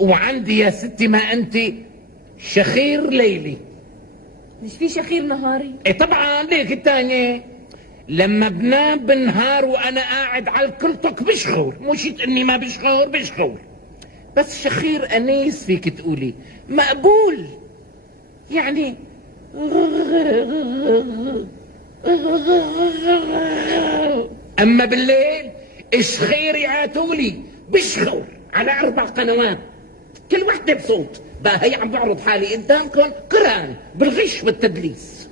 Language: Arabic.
وعندي يا ستي ما انت شخير ليلي. مش في شخير نهاري؟ ايه طبعا، ليك التانية لما بنام بالنهار وانا قاعد على الكلتك بشخور، مش اني ما بشخور. بس شخير انيس فيك تقولي مقبول يعني. اما بالليل شخير يعاتولي بشخور على 4 قنوات كل وحده بصوت. بقى هي عم بعرض حالي قدامكم قران بالغش والتدليس.